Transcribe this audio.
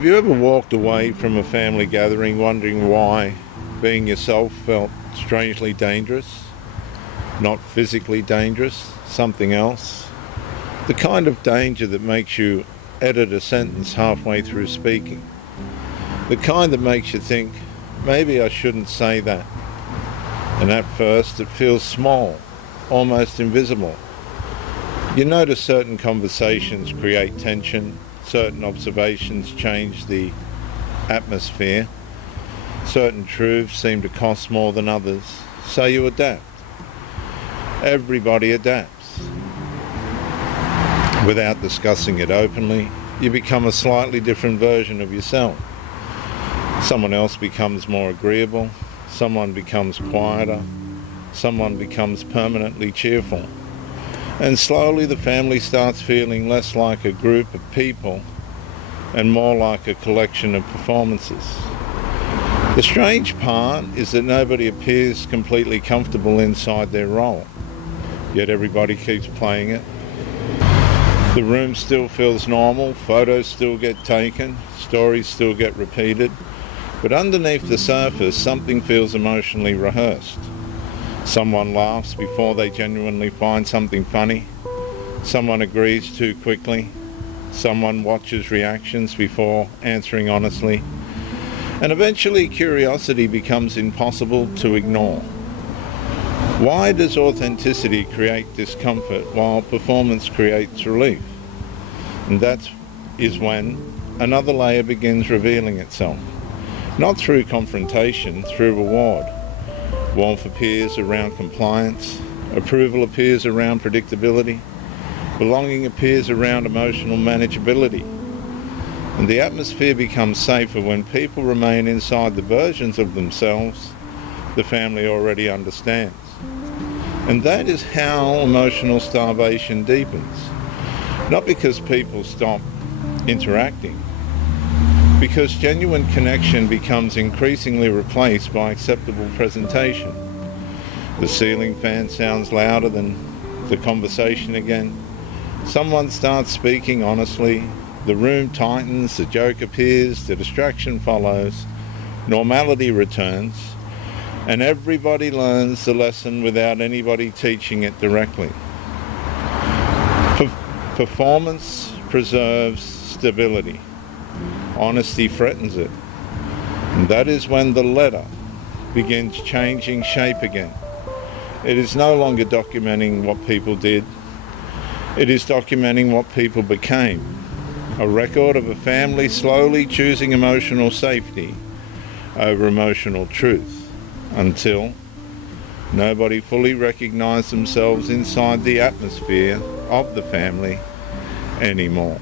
Have you ever walked away from a family gathering wondering why being yourself felt strangely dangerous? Not physically dangerous, something else. The kind of danger that makes you edit a sentence halfway through speaking. The kind that makes you think, maybe I shouldn't say that. And at first it feels small, almost invisible. You notice certain conversations create tension, certain observations change the atmosphere, certain truths seem to cost more than others, so you adapt. Everybody adapts. Without discussing it openly, you become a slightly different version of yourself. Someone else becomes more agreeable, someone becomes quieter, someone becomes permanently cheerful. And slowly the family starts feeling less like a group of people and more like a collection of performances. The strange part is that nobody appears completely comfortable inside their role, yet everybody keeps playing it. The room still feels normal, photos still get taken, stories still get repeated, but underneath the surface something feels emotionally rehearsed. Someone laughs before they genuinely find something funny. Someone agrees too quickly. Someone watches reactions before answering honestly. And eventually curiosity becomes impossible to ignore. Why does authenticity create discomfort while performance creates relief? And that is when another layer begins revealing itself. Not through confrontation, through reward. Warmth appears around compliance, approval appears around predictability, belonging appears around emotional manageability. And the atmosphere becomes safer when people remain inside the versions of themselves the family already understands. And that is how emotional starvation deepens. Not because people stop interacting, because genuine connection becomes increasingly replaced by acceptable presentation. The ceiling fan sounds louder than the conversation again. Someone starts speaking honestly. The room tightens, the joke appears, the distraction follows, normality returns, and everybody learns the lesson without anybody teaching it directly. Performance preserves stability. Honesty threatens it. And that is when the letter begins changing shape again. It is no longer documenting what people did. It is documenting what people became. A record of a family slowly choosing emotional safety over emotional truth until nobody fully recognized themselves inside the atmosphere of the family anymore.